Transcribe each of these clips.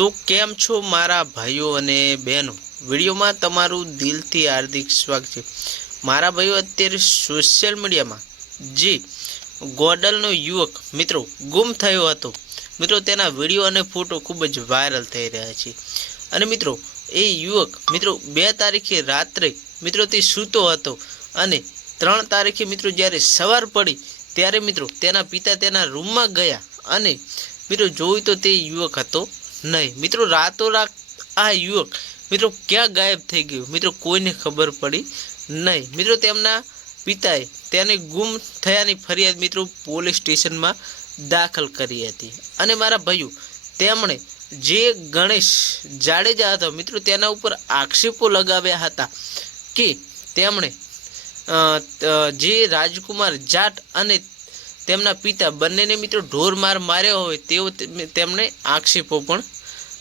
તો કેમ છો મારા ભાઈઓ અને બહેનો? વિડીયોમાં તમારું દિલથી હાર્દિક સ્વાગત છે. મારા ભાઈઓ અત્યારે સોશિયલ મીડિયામાં જે, ગોડલનો યુવક મિત્રો ગુમ થયો હતો. મિત્રો, તેના વીડિયો અને ફોટો ખૂબ જ વાયરલ થઈ રહ્યા છે. અને મિત્રો, એ યુવક મિત્રો બે તારીખે રાત્રે મિત્રો તે સૂતો હતો અને ત્રણ તારીખે મિત્રો જ્યારે સવાર પડી ત્યારે મિત્રો તેના પિતા તેના રૂમમાં ગયા અને મિત્રો જોયું તો તે યુવક હતો નહીં. મિત્રો, રાતોરાત આ યુવક, મિત્રો, ક્યાં ગાયબ થઈ ગયો? મિત્રો, કોઈને ખબર પડી નહીં. મિત્રો, તેમના પિતાએ તેને ગુમ થયાની ફરિયાદ, મિત્રો, પોલીસ સ્ટેશનમાં દાખલ કરી હતી. અને મારા ભાઈઓ, તેમણે જે ગણેશ જાડેજા હતો, મિત્રો, તેના ઉપર આક્ષેપો લગાવ્યા હતા કે તેમણે જે રાજકુમાર જાટ અને તેમના પિતા બંનેને મિત્રો ઢોર માર માર્યો હોય તેવો તેમ- તેમણે આક્ષેપો પણ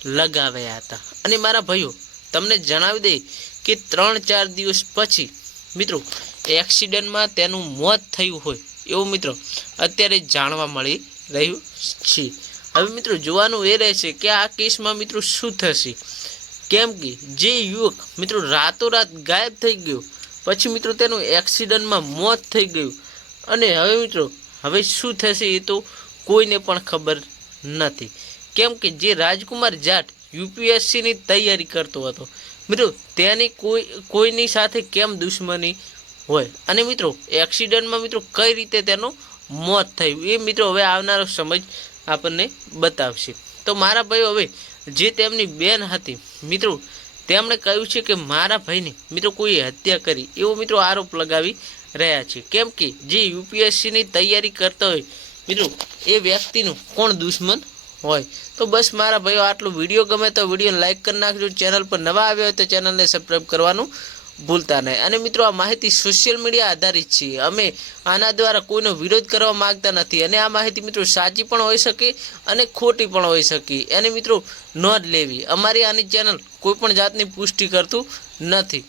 લગાવ્યા હતા. અને મારા ભાઈઓ, તમને જણાવી દઈ કે ત્રણ ચાર દિવસ પછી, મિત્રો, એક્સિડન્ટમાં તેનું મોત થયું હોય એવું મિત્રો અત્યારે જાણવા મળી રહ્યું છે. હવે મિત્રો, જોવાનું એ રહેશે કે આ કેસમાં મિત્રો શું થશે? કેમ કે જે યુવક મિત્રો રાતોરાત ગાયબ થઈ ગયો, પછી મિત્રો તેનું એક્સિડન્ટમાં મોત થઈ ગયું. અને હવે મિત્રો હવે શું થશે એ તો કોઈને પણ ખબર નથી. કેમ કે જે રાજકુમાર જાટ યુપીએસસીની તૈયારી કરતો હતો, મિત્રો તેની કોઈ, કોઈની સાથે કેમ દુશ્મની હોય? અને મિત્રો, એક્સિડન્ટમાં મિત્રો કઈ રીતે તેનું મોત થયું? એ મિત્રો હવે આવનારો સમય આપણને બતાવશે. તો મારા ભાઈ હવે જે તેમની બેન હતી, મિત્રો, તેમણે કહ્યું છે કે મારા ભાઈને મિત્રો કોઈએ હત્યા કરી. એવો મિત્રો આરોપ લગાવી રહ્યા છે. કેમ કે જે યુપીએસસીની તૈયારી કરતા હોય, મિત્રો, એ વ્યક્તિનું કોણ દુશ્મન હોય? તો બસ મારા ભાઈઓ, આટલો વીડિયો ગમે તો વિડીયોને લાઈક કરી નાખજો. ચેનલ પર નવા આવ્યા હોય તો ચેનલને સબસ્ક્રાઈબ કરવાનું ભૂલતા નહીં. અને મિત્રો, આ માહિતી સોશિયલ મીડિયા આધારિત છે. અમે આના દ્વારા કોઈનો વિરોધ કરવા માંગતા નથી. અને આ માહિતી, મિત્રો, સાચી પણ હોઈ શકે અને ખોટી પણ હોઈ શકે. એને, મિત્રો, નોંધ લેવી. અમારી આની ચેનલ કોઈ પણ જાતની પુષ્ટિ કરતું નથી.